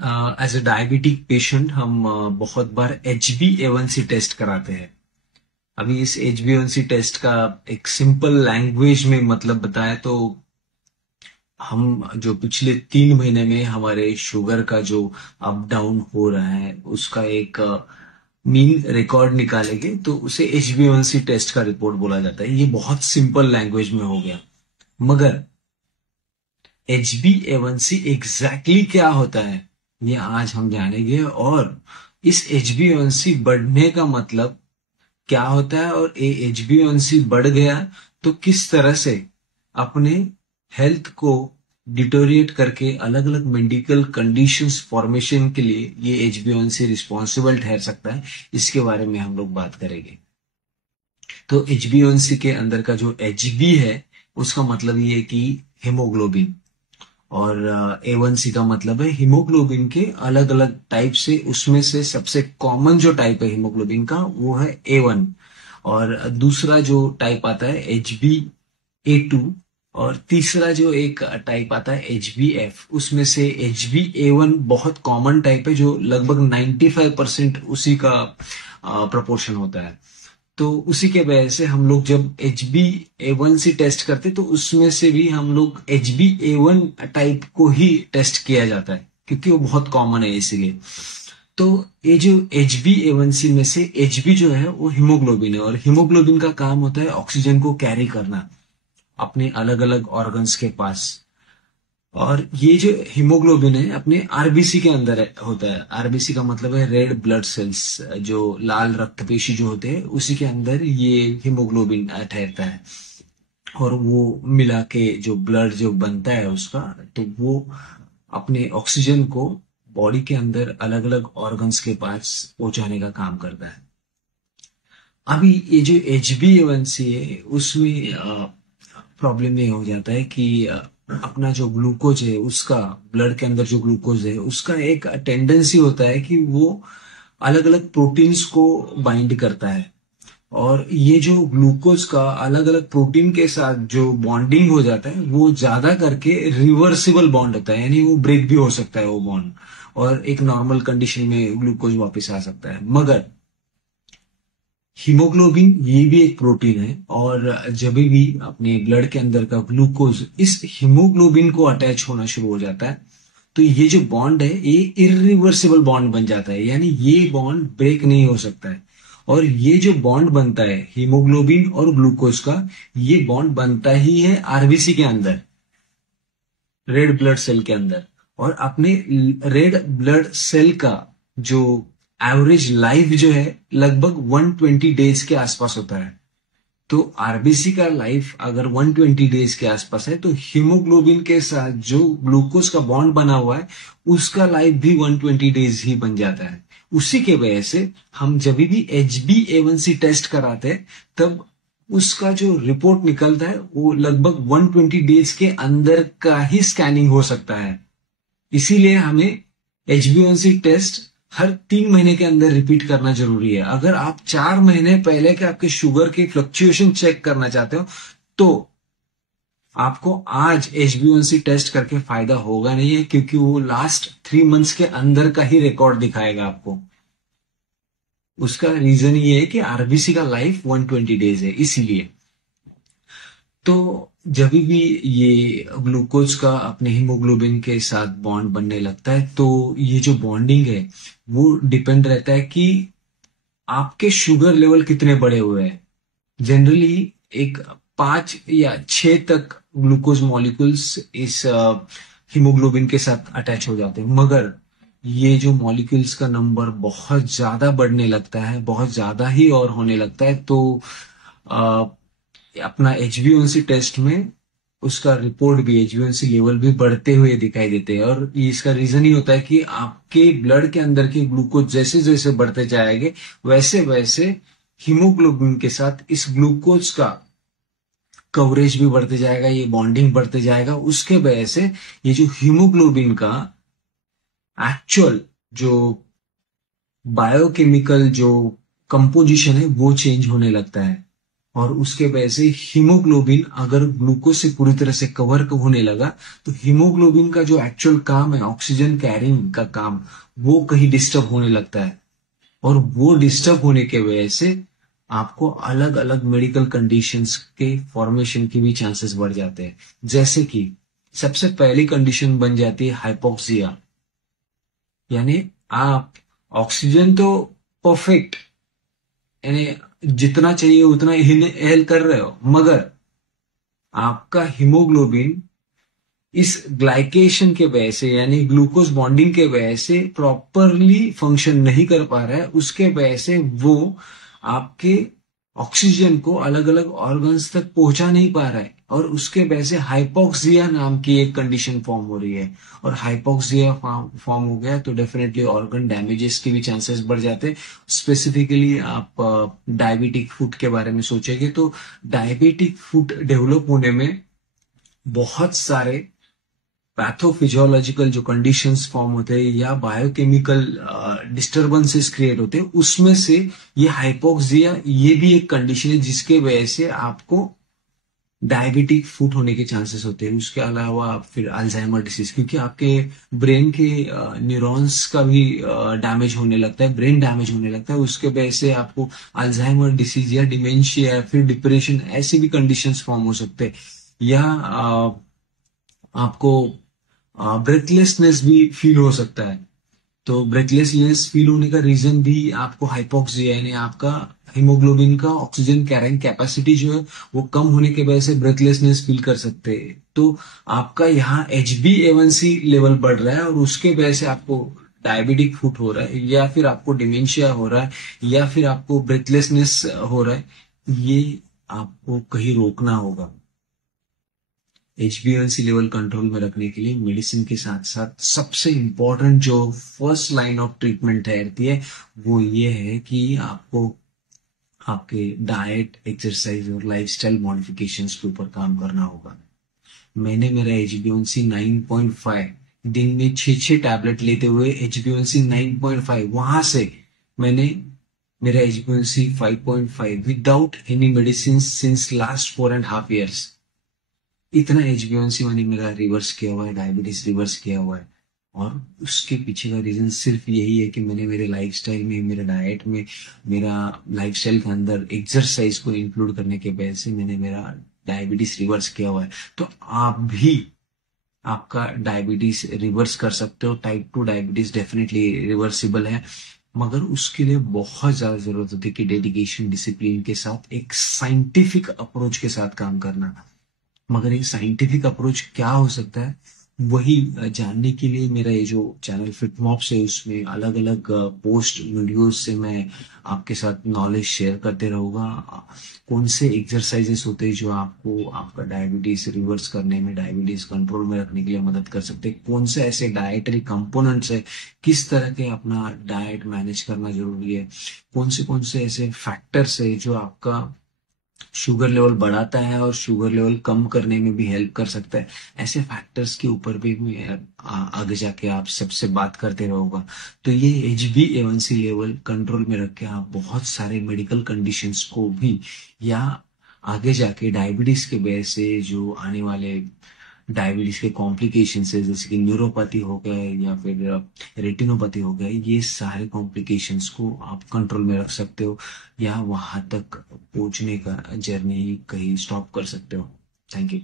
As a diabetic patient हम बहुत बार HbA1c test कराते हैं। अभी इस HbA1c टेस्ट का एक सिंपल लैंग्वेज में मतलब बताएं तो हम जो पिछले 3 महीने में हमारे शुगर का जो अप डाउन हो रहा है उसका एक मीन रिकॉर्ड निकालेंगे तो उसे HbA1c टेस्ट का रिपोर्ट बोला जाता है। ये बहुत सिंपल लैंग्वेज में हो गया। मगर HbA1c एग्जैक्टली क्या होता है ये आज हम जानेंगे, और इस HbA1c बढ़ने का मतलब क्या होता है, और ये HbA1c बढ़ गया तो किस तरह से अपने हेल्थ को डिटोरिएट करके अलग अलग मेडिकल कंडीशंस फॉर्मेशन के लिए ये HbA1c रिस्पॉन्सिबल ठहर सकता है। इसके बारे में हम लोग बात करेंगे। तो HbA1c के अंदर का जो Hb है उसका मतलब ये है कि हीमोग्लोबिन, और A1C का मतलब है हीमोग्लोबिन के अलग अलग टाइप से, उसमें से सबसे कॉमन जो टाइप है हीमोग्लोबिन का वो है A1। और दूसरा जो टाइप आता है HbA2, और तीसरा जो एक टाइप आता है HbF। उसमें से HbA1 बहुत कॉमन टाइप है जो लगभग 95% उसी का प्रोपोर्शन होता है। तो उसी के वजह से हम लोग जब HbA1c टेस्ट करते तो उसमें से भी हम लोग HbA1 टाइप को ही टेस्ट किया जाता है क्योंकि वो बहुत कॉमन है इसीलिए। तो ये जो HbA1c में से Hb जो है वो हीमोग्लोबिन है, और हीमोग्लोबिन का काम होता है ऑक्सीजन को कैरी करना अपने अलग अलग ऑर्गन्स के पास। और ये जो हीमोग्लोबिन है अपने आरबीसी के अंदर होता है। आरबीसी का मतलब है रेड ब्लड सेल्स, जो लाल रक्त पेशी जो होते हैं उसी के अंदर ये हीमोग्लोबिन ठहरता है। और वो मिला के जो ब्लड जो बनता है उसका, तो वो अपने ऑक्सीजन को बॉडी के अंदर अलग अलग ऑर्गन्स के पास पहुंचाने का काम करता है। अभी ये जो HbA1c है उसमें प्रॉब्लम ये हो जाता है कि अपना जो ग्लूकोज है उसका, ब्लड के अंदर जो ग्लूकोज है उसका एक टेंडेंसी होता है कि वो अलग अलग प्रोटीन्स को बाइंड करता है। और ये जो ग्लूकोज का अलग अलग प्रोटीन के साथ जो बॉन्डिंग हो जाता है वो ज्यादा करके रिवर्सिबल बॉन्ड होता है, यानी वो ब्रेक भी हो सकता है वो बॉन्ड, और एक नॉर्मल कंडीशन में ग्लूकोज वापस आ सकता है। मगर हीमोग्लोबिन ये भी एक प्रोटीन है, और जब भी अपने ब्लड के अंदर का ग्लूकोज इस हीमोग्लोबिन को अटैच होना शुरू हो जाता है तो ये जो बॉन्ड है ये इरिवर्सिबल बॉन्ड बन जाता है, यानी ये बॉन्ड ब्रेक नहीं हो सकता है। और ये जो बॉन्ड बनता है हीमोग्लोबिन और ग्लूकोज का, ये बॉन्ड बनता ही है आरबीसी के अंदर, रेड ब्लड सेल के अंदर। और अपने रेड ब्लड सेल का जो एवरेज लाइफ जो है लगभग 120 डेज के आसपास होता है। तो आरबीसी का लाइफ अगर 120 डेज के आसपास है तो हीमोग्लोबिन के साथ जो ग्लूकोज का बॉन्ड बना हुआ है उसका लाइफ भी 120 डेज ही बन जाता है। उसी के वजह से हम जब भी HbA1c टेस्ट कराते हैं तब उसका जो रिपोर्ट निकलता है वो लगभग 120 डेज के अंदर का ही स्कैनिंग हो सकता है। इसीलिए हमें HbA1c टेस्ट हर 3 महीने के अंदर रिपीट करना जरूरी है। अगर आप 4 महीने पहले के आपके शुगर की फ्लक्चुएशन चेक करना चाहते हो तो आपको आज HbA1c टेस्ट करके फायदा होगा नहीं है, क्योंकि वो लास्ट 3 मंथ्स के अंदर का ही रिकॉर्ड दिखाएगा आपको। उसका रीजन ये है कि आरबीसी का लाइफ 120 डेज है इसीलिए। तो जब भी ये ग्लूकोज का अपने हीमोग्लोबिन के साथ बॉन्ड बनने लगता है तो ये जो बॉन्डिंग है वो डिपेंड रहता है कि आपके शुगर लेवल कितने बढ़े हुए हैं। जनरली एक 5 या 6 तक ग्लूकोज मॉलिक्यूल्स इस हीमोग्लोबिन के साथ अटैच हो जाते हैं। मगर ये जो मॉलिक्यूल्स का नंबर बहुत ज्यादा बढ़ने लगता है, बहुत ज्यादा ही और होने लगता है, तो अ, अपना HbA1c टेस्ट में उसका रिपोर्ट भी, HbA1c लेवल भी बढ़ते हुए दिखाई देते हैं। और ये इसका रीजन ही होता है कि आपके ब्लड के अंदर के ग्लूकोज जैसे जैसे बढ़ते जाएंगे वैसे वैसे हीमोग्लोबिन के साथ इस ग्लूकोज का कवरेज भी बढ़ते जाएगा, ये बॉन्डिंग बढ़ते जाएगा। उसके वजह से ये जो हीमोग्लोबिन का एक्चुअल जो बायोकेमिकल जो कंपोजिशन है वो चेंज होने लगता है। और उसके वजह से हीमोग्लोबिन अगर ग्लूकोज से पूरी तरह से कवर होने लगा, तो हीमोग्लोबिन का जो एक्चुअल काम है ऑक्सीजन कैरिंग का काम, वो कहीं डिस्टर्ब होने लगता है। और वो डिस्टर्ब होने के वजह से आपको अलग अलग मेडिकल कंडीशंस के फॉर्मेशन की भी चांसेस बढ़ जाते हैं। जैसे कि सबसे पहली कंडीशन बन जाती है हाइपोक्सिया, यानी आप ऑक्सीजन तो परफेक्ट, यानी जितना चाहिए उतना इनहेल कर रहे हो, मगर आपका हीमोग्लोबिन इस ग्लाइकेशन के वजह से, यानी ग्लूकोज बॉन्डिंग के वजह से प्रॉपरली फंक्शन नहीं कर पा रहा है। उसके वजह से वो आपके ऑक्सीजन को अलग अलग ऑर्गन्स तक पहुंचा नहीं पा रहा है, और उसके वजह से हाइपोक्सिया नाम की एक कंडीशन फॉर्म हो रही है। और हाइपोक्सिया फॉर्म हो गया तो डेफिनेटली ऑर्गन डैमेजेस के भी चांसेस बढ़ जाते हैं। स्पेसिफिकली आप डायबिटिक फुट के बारे में सोचेंगे तो डायबिटिक फुट डेवलप होने में बहुत सारे पैथोफिजियोलॉजिकल जो कंडीशंस फॉर्म होते हैं या बायोकेमिकल डिस्टरबेंसेस क्रिएट होते हैं, उसमें से ये हाइपोक्सिया ये भी एक कंडीशन है जिसके वजह से आपको डायबिटिक फुट होने के चांसेस होते हैं। उसके अलावा फिर अल्जाइमर डिसीज, क्योंकि आपके ब्रेन के न्यूरॉन्स का भी डैमेज होने लगता है, ब्रेन डैमेज होने लगता है, उसके वजह से आपको अल्जाइमर डिसीज या डिमेंशिया या फिर डिप्रेशन ऐसे भी कंडीशंस फॉर्म हो सकते हैं। या आपको ब्रेथलेसनेस भी फील हो सकता है। तो ब्रेथलेसनेस फील होने का रीजन भी आपको हाइपोक्सिया, यानी आपका हीमोग्लोबिन का ऑक्सीजन कैरिंग कैपेसिटी जो है वो कम होने के वजह से ब्रेथलेसनेस फील कर सकते हैं। तो आपका यहाँ HbA1c लेवल बढ़ रहा है और उसके वजह से आपको डायबिटिक फुट हो रहा है, या फिर आपको डिमेंशिया हो रहा है, या फिर आपको ब्रेथलेसनेस हो रहा है। ये आपको कहीं रोकना होगा। HbA1c लेवल कंट्रोल में रखने के लिए मेडिसिन के साथ साथ सबसे इंपॉर्टेंट जो फर्स्ट लाइन ऑफ ट्रीटमेंट ठहरती है वो ये है कि आपको आपके डाइट, एक्सरसाइज और लाइफस्टाइल मॉडिफिकेशंस के ऊपर काम करना होगा। मैंने मेरा HbA1c 9.5, दिन में 6 टैबलेट लेते हुए HbA1c 9.5, वहां से मैंने मेरा HbA1c 5.5 without any medicine since last 4.5 years। इतना HbA1c मैंने मेरा रिवर्स किया हुआ है, डायबिटीज रिवर्स किया हुआ है। और उसके पीछे का रीजन सिर्फ यही है कि मैंने मेरे लाइफस्टाइल में, मेरे डाइट में, मेरा लाइफस्टाइल के अंदर एक्सरसाइज को इंक्लूड करने के वजह से मैंने मेरा डायबिटीज रिवर्स किया हुआ है। तो आप भी आपका डायबिटीज रिवर्स कर सकते हो। टाइप 2 डायबिटीज डेफिनेटली रिवर्सिबल है, मगर उसके लिए बहुत ज्यादा जरूरत होती है कि डेडिकेशन, डिसिप्लिन के साथ एक साइंटिफिक अप्रोच के साथ काम करना। मगर ये साइंटिफिक अप्रोच क्या हो सकता है, वही जानने के लिए मेरा ये जो चैनल फिटमॉप्स है उसमें अलग अलग पोस्ट वीडियोस से मैं आपके साथ नॉलेज शेयर करते रहूंगा। कौन से एक्सरसाइजेस होते हैं जो आपको आपका डायबिटीज रिवर्स करने में, डायबिटीज कंट्रोल में रखने के लिए मदद कर सकते हैं, कौन से ऐसे डाइटरी कंपोनेंट्स है, किस तरह के अपना डाइट मैनेज करना जरूरी है, कौन से ऐसे फैक्टर्स है जो आपका शुगर लेवल बढ़ाता है और शुगर लेवल कम करने में भी हेल्प कर सकता है। ऐसे फैक्टर्स के ऊपर भी मैं आगे जाके आप सबसे बात करते रहूंगा। तो ये HbA1c लेवल कंट्रोल में रख के आप बहुत सारे मेडिकल कंडीशंस को भी, या आगे जाके डायबिटीज के वजह से जो आने वाले डायबिटीज के कॉम्प्लिकेशन है, जैसे कि न्यूरोपैथी हो गए या फिर रेटिनोपैथी हो गए, ये सारे कॉम्प्लिकेशंस को आप कंट्रोल में रख सकते हो, या वहां तक पहुंचने का जर्नी कहीं स्टॉप कर सकते हो। Thank you.